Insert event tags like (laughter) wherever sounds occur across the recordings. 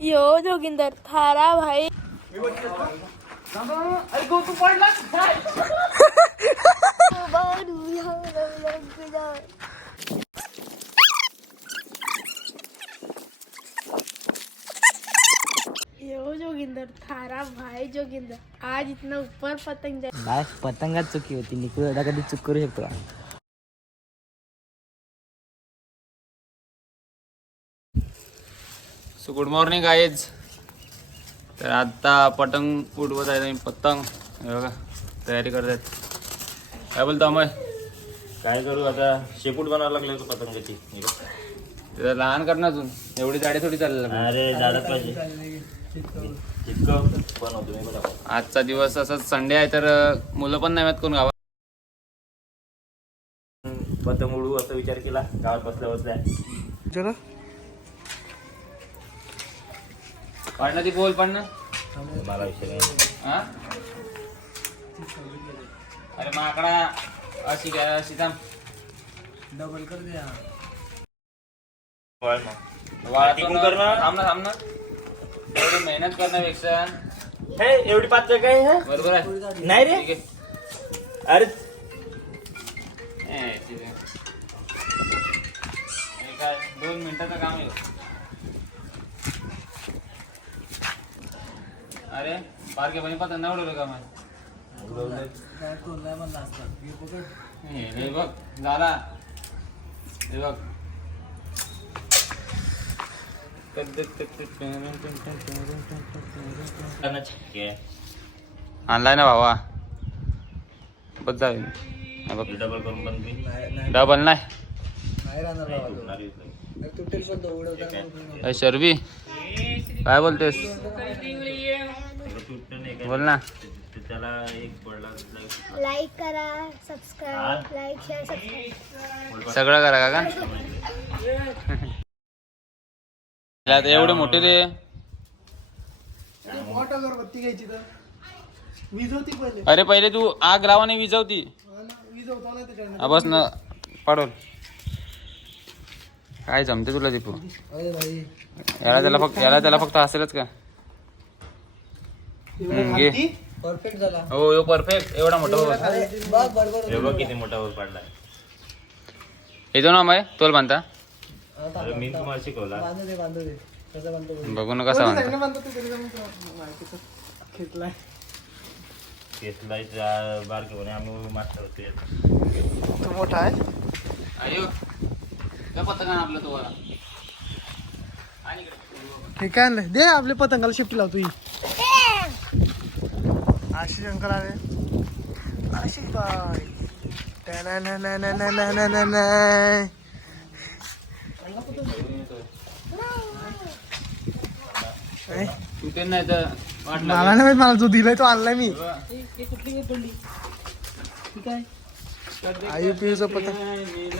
यो जोगिंदर थारा भाई यो जोगिंदर थारा भाई जोगिंदर आज इतना ऊपर पतंग जा बस पतंगात चुकी होती निकू एवढा कधी चूक करू शकतो का? सो गुड मॉर्निंग आयज तर आत्ता पतंग उडवत आहे आणि पतंग. हे बघा तयारी करतात काय बोलतो अमय? काय करू आता? शेपूट बनावं लागलं होतं पतंगाची. तिथं लहान कर ना अजून. एवढी जाडी थोडी चालली अरे पाहिजे. इतकं बनवतो मी बघा आजचा दिवस असंच संडे आहे तर मुलं पण नाही कोण गावात? पतंग उडू असा विचार केला. गावात बसल्या बसल्या. पाडणं ती बोल पाडणं. मला विषय नाही हा? अरे माकडा अशी काय अशी थांब. वळ मग. वाळतो तिकडून ना. कर ना. थांब ना थांब ना. एवढी मेहनत करण्यापेक्षा. हे एवढी काय हे? बरोबर आहे. नाही रे. ठीक आहे. अरे. ए, ठीक आहे. हे काय दोन मिनिटाचं काम आहे. अरे बारके बहिणी पाहता ना उडवलं का मग? काय कोण नाही म्हणला असता आणलाय ना भावा. बघ जाईल. डबल करून पण डबल नाही शर्वी. काय बोलतेस. बोल ना. ते- त्याला एक पडला like. लाईक करा सबस्क्राईब लाईक शेअर सबस्क्राईब सगळं करा का का एवढे मोठे रे अगरबत्ती घ्यायची तर विजवती पहिले अरे पहिले तू आग लावाने विजवती. बस ना. पाडवल काय जमते तुला दीपू? अरे भाई. याला त्याला फक्त याला त्याला फक्त असेलच का? घे. परफेक्ट झाला. हो यो परफेक्ट एवढा मोठा अरे बघ बरोबर हे बघ किती मोठा वर पडलाय येतो ना माय तोल बांधता अरे मी तुम्हाला शिकवला. बांधू दे बांधू दे. कसं बांधतो बघू ना कसा बांधता खेचलाय. केसला बारके आम्ही मास्टर होते तो मोठा आहे? अयो काय पत्ता का आपला तो वाला? हे काय आणलंय? दे आपले पतंगाला शिफ्टी लावतो ही. आशी शंकर आले. आशी बाय नाही तर मला नाही माहीत, मला जो दिलाय तो आणलाय मी. आई पिऊचा पतंग.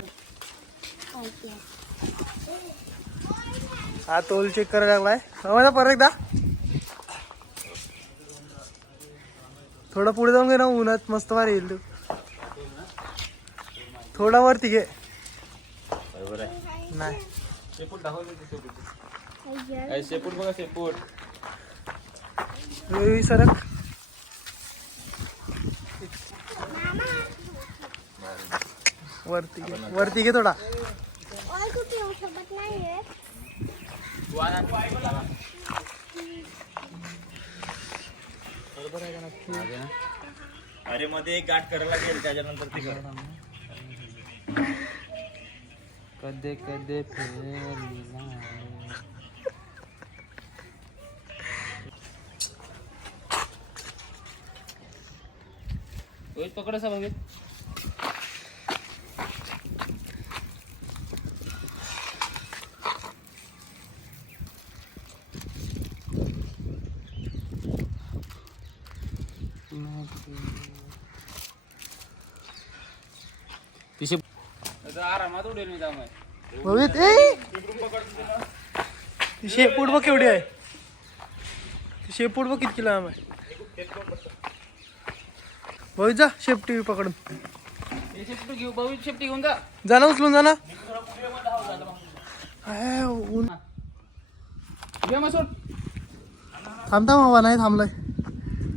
हा तोल चेक करायला लागलाय. समजा परत एकदा. थोडं पुढे जाऊन घे ना उन्हात मस्त मार येईल तू. थोडा वरती घे. नाही. शेपूट बघा शेपूट. सरक. वरती घे. वरती घे थोडा. अरे मध्ये एक गाठ करायला लागेल त्याच्यानंतर ते कर. कधे कधे फेरला रोहित पकड असा आरामात उडेल मी त्यामुळे भवित ए! ती शेपूट बघ केवढी आहे. ती शेपूट बघ किती लांब आहे. भवित जा शेपटी पकडून. शेपटी घेऊ शेपटी घेऊन जा. जा ना उचलून जा ना. आहे, ऊन घे मग सोड. थांब थांब हवा नाही थांबलाय.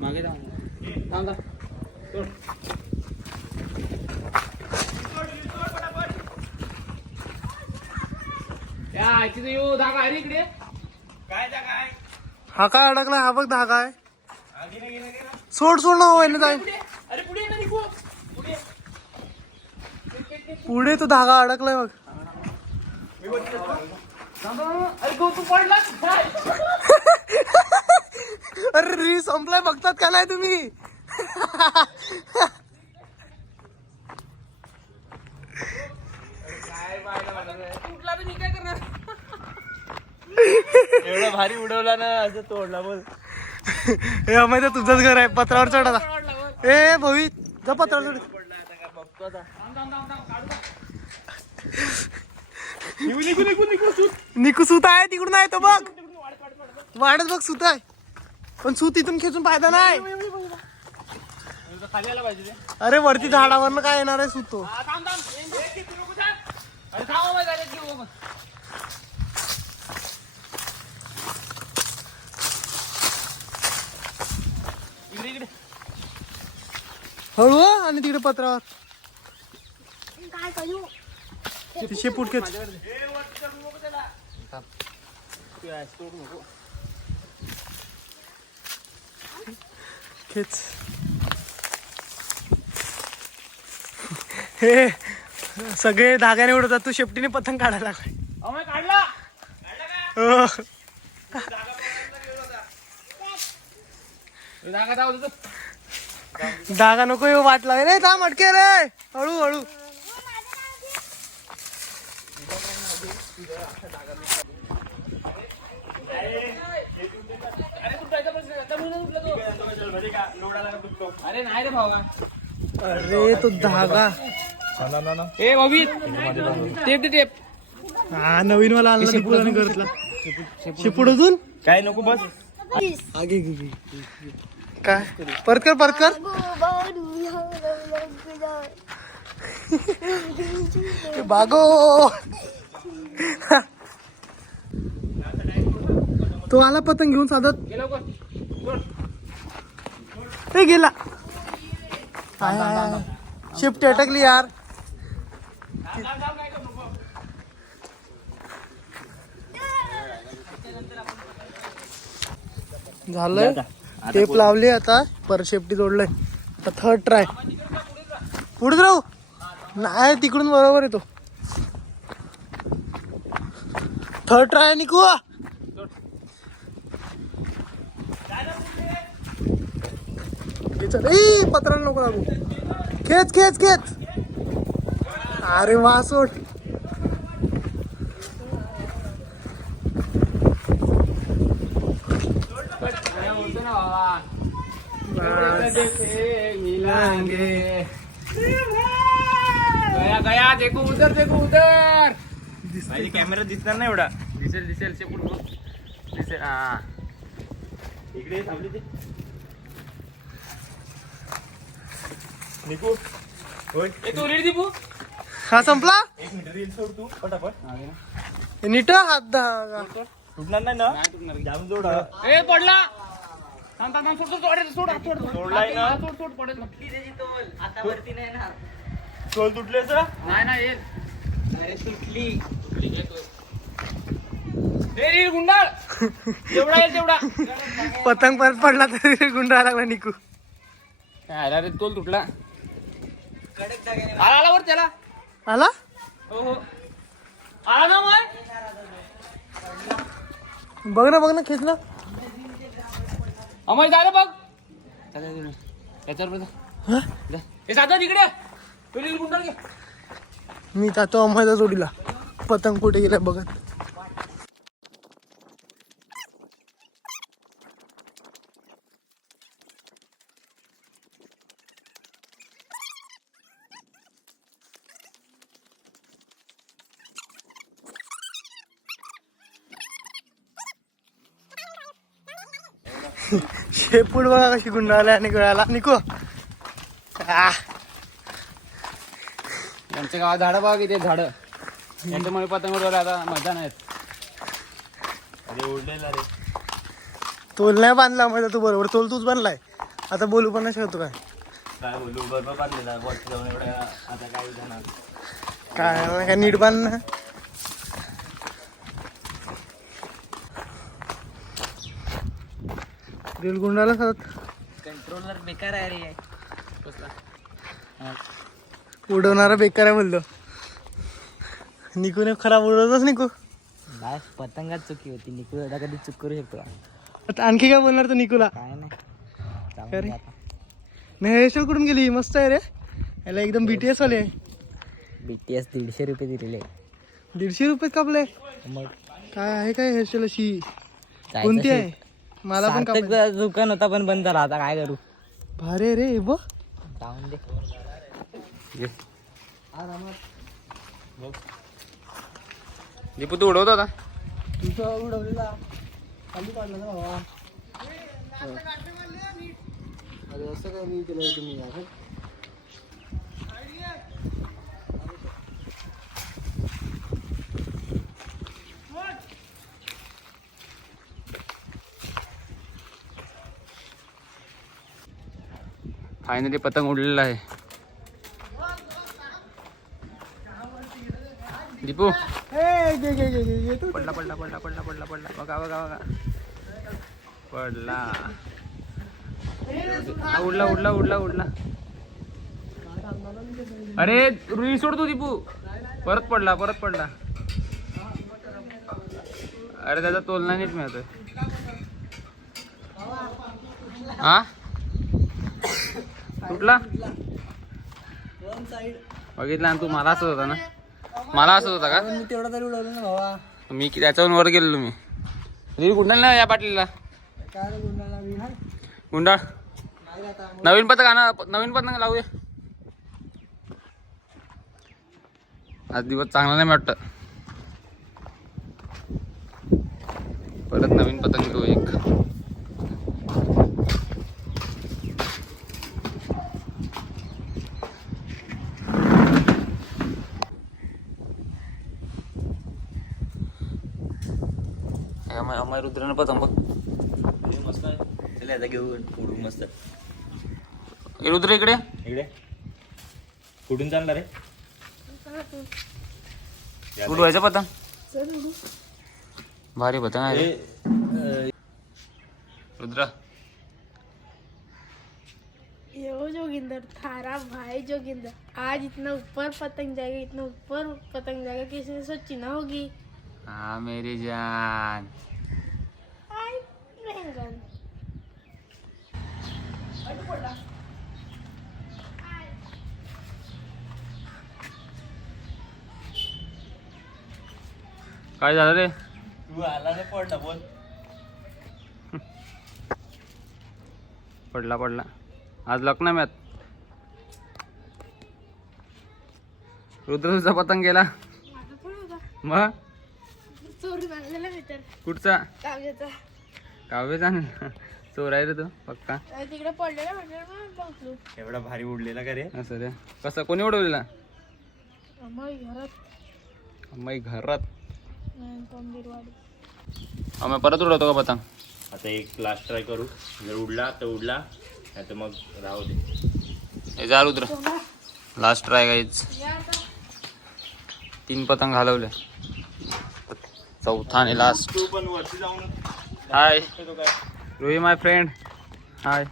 मागे थांब. थांब थांब. सोड. येऊ धागा हा काय अडकलाय हा बघ धागा आहे. सोड सोड ना हवाय ना अरे पुढे ये ना निघू. पुढे. तो धागा अडकलाय बघ. अरे तू पडला अरे री संपलाय बघतात का नाही तुम्ही? काय एवढा भारी उडवला ना असं तोडला बोल. हे अमाय तुझंच घर आहे. पत्रावर चढा ए भवी जा पत्रावर चढ. निकू सूत आहे तिकडून आहे तो बघ. वाढत बघ सूत आहे. पण सूत इथून खेचून फायदा नाही. अरे वरती झाडावरनं काय येणार आहे सूत. तो थांब थांब ए, ए, तू नको जा. अरे थांब बाबा, जरा घेऊ बाबा. इकडे इकडे हळू हो, आणि तिकडे पत्रावर. काय करू ती शेपूट खेच खेच हे सगळे धाग्याने उडवतात तू शेपटीने पतंग काढायला लागलाय. काढला. हो. हे जागा जाऊ दे तू. धागा नको येऊ वाट लावे रे थांब अटके रे हळू हळू अरे तू जायचा प्रश्न आहे. आता म्हणून उठला तो. अरे नाही रे भावा अरे तो धागा ए टेप दे टेप हा नवीन वाला आणला निपुण आणि घरातला शेपूट अजून काय नको बस आगे. काय? परत कर परत कर बागो तो आला पतंग घेऊन साधत. ते गेला. शिफ्ट अटकली यार. झालंय? टेप लावली आता परत शेपटी जोडलंय. आता थर्ड ट्राय पुढे राहू नाही तिकडून बरोबर येतो. थर्ड ट्राय निकू. ए पत्राला नको लागू. खेच खेच खेच. अरे वासोट बोलतो ना बाबा गया गया देखो उधर देखो उधर माझी कॅमेरा दिसणार नाही एवढा दिसेल दिसेल शेपूट बघ. दिसेल हा इकडे थांबली ती निकू होय ए तू रीड दीपू हा संपला एक मिनिट रील सोड तू पटापट नीट हात सुटणार नाही. ना जाम जोड. ए पडला. थांब थांब थांब सोड सोड सोड अरे, सोड हात सोड. सोडलाय ना? सोड सोड पडेल. सोल तुटले सर. नाही नाही येईल रील गुंडाळ. जेवढा येईल तेवढा. पतंग परत पडला तरी गुंडा लागला निकू. काय आला रे तोल तुटला. आला आला वर त्याला आला? हो हो. आला ना मग? बघ ना बघ ना खेचला. अमय झालं बघ याच्यावर बघ. हा? जा. साधा तिकडे घे मी जातो अम्माच्या जोडीला पतंग कुठे गेलाय बघत शेपूट बघा कशी गुंडाळल्या आणि गळाला. निको. आमच्या गावात झाडं बघा किती झाडं. यांच्यामुळे पतंग उडवायला आता मजा नाही. अरे ओढलेला रे. तोल नाही बांधला म्हणजे तू बरोबर. तोल तूच बांधलाय. आता बोलू पण नाही शकतो काय. काय बोलू बरोबर बांधलेला वरती जाऊन एवढ्या आता काय जाणार काय नाही, काय नीट बांध रील गुंडाला साथ कंट्रोलर बेकार आहे रे. उडवणारा बेकार आहे बोललो निकूने खराब उडवतच निकू. बस पतंगात चुकी होती. निकू एवढा कधी चूक करू शकतो? आता आणखी काय बोलणार तू निकूला? काय नाही. अरे. आता. नाही कुठून गेली? मस्त आहे रे. याला एकदम बीटीएस वाले. आहे. BTS दीडशे रुपये दिलेले दीडशे रुपये कापले. मग? काय आहे काय हेअरस्टाईल अशी कोणती. आहे? मला पण सार्थक कापायची. दुकान होता पण बंद झाला आता काय करू? भारी रे हे बघ. जाऊन दे. दीपू तू उडवतो आता? तुझा उडवलेला खाली काढला ना भावा. अरे असं काय नाही केलं तुम्ही यार? फायनली पतंग उडलेला आहे. दीपू. पडला पडला पडला पडला पडला पडला. बघा बघा बघा. पडला. हा, उडला उडला उडला उडला. अरे रुई सोड तू दीपू. परत पडला परत पडला. अरे त्याचा तोलना नीट मिळतोय. हा? कुठला? बघितला आणि तू मला असत होता ना. मला असत होता का? मी तेवढा तरी उडवलं ना भावा मी त्याच्यावरून वर गेलेलो मी. रील गुंडाल ना या पाटलीला? गुंडाळ. नवीन पथक आणा नवीन पतंग लावूया. आज दिवस चांगला नाही वाटत. परत नवीन पतंग घेऊ एक. अमय अमय रुद्रानं पतंग बघ. हे मस्त आहे. चला आता घेऊन उडू मस्त. ए रुद्र इकडे. इकडे. कुठून चालणार रे उडवायचं पतंग? चल उडू. भारी पतंग आहे हे, रुद्र. यो जोगिंदर थारा भाई जोगिंदर. आज इतना ऊपर पतंग जाएगा इतना ऊपर पतंग जाएगा किसी ने सोची ना होगी? हाँ मेरी जान। काय झालं रे? तू आला नाही पडला बोल. पडला पडला. आज लग्न मॅत रुद्र तुझा पतंग गेला. मग? चोरून आणलेला कुठचा? कागदाचा काव्य जाण चोर आहे रे तू पक्का. तिकडे पडलेला मग एवढा भारी उडलेला का रे? असं रे. कसं? कोणी उडवलेला? घरात. नाही, आम्ही परत उडवतो का पतंग? आता एक लास्ट ट्राय करू. जर उडला तर उडला. नाही तर मग राहू दे. हे जा रुद्र. लास्ट ट्राय या आता. तीन पतंग घालवले चौथा आणि last hi Rui my friend hi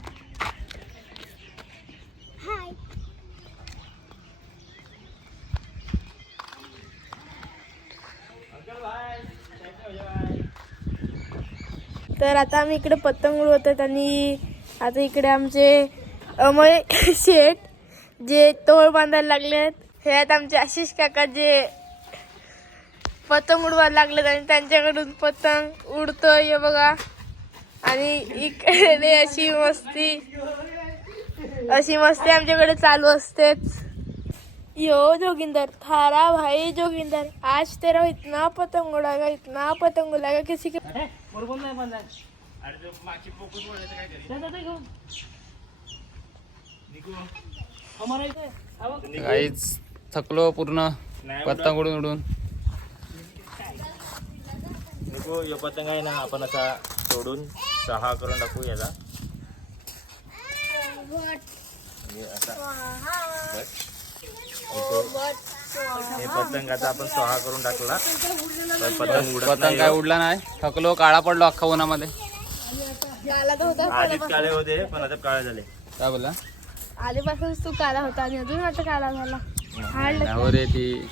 तर आता आम्ही इकडे पतंग उडवतात आणि आता इकडे आमचे अमय (laughs) शेठ जे तोळ बांधायला लागले आहेत. हे आहेत आमचे आशिष काका जे पतंग उडवायला लागलेत आणि त्यांच्याकडून पतंग उडतोय हे बघा. आणि इकडे (laughs) अशी मस्ती. अशी मस्ती आमच्याकडे चालू असतेच. यो जोगिंदर थारा भाई जोगिंदर आज तेरा इतना पतंग उड़ाएगा इतना पतंग उड़ाएगा किसी के काहीच थकलो पूर्ण. पतंग उडून उडून. नको यो पतंग आहे ना आपण असा सोडून सहा करून टाकू याला. हे असा हे पतंग आता आपण सहा करून टाकला. पतंग उडत पतंग नाही. काय उडला नाही. थकलो काळा पडलो अख्खा उन्हामध्ये. काला तर होता आधीच काळे होते पण आता काळे झाले. काय बोला आधीपासूनच तू काला होता आणि अजून वाटतं काला झाला. हाड त्यावर आहे ती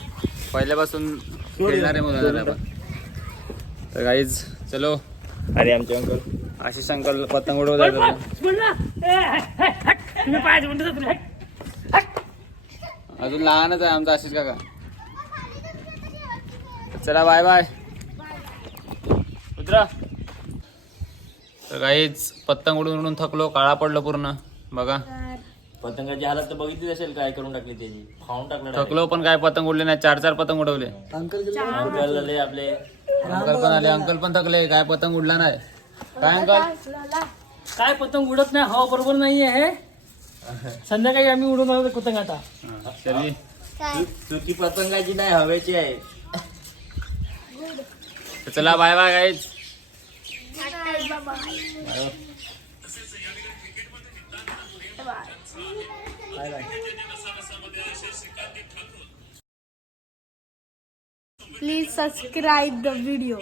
पहिल्यापासून खेळणारे मुलं झाले आपण. तर काहीच चलो. अरे आमचे अंकल आशिष अंकल पतंग उडवत आहे अजून लहानच आहे आमचा आशिष काका. चला बाय बाय उतरा. तर काहीच पतंग उडून उडून थकलो काळा पडलो पूर्ण. बघा. पतंगाची हालत तर बघितली असेल काय करून टाकली त्याची. खाऊन टाकलं. थकलो पण काय पतंग उडले नाही चार चार पतंग उडवले. अंकल आपले अंकल पण आले अंकल पण थकले काय पतंग उडला नाही. काय अंकल? काय पतंग उडत नाही हवा बरोबर नाही आहे संध्याकाळी आम्ही उडून आलो पतंग आता. चुकी पतंगाची नाही हवेची आहे. तर चला bye bye. Guys please subscribe the video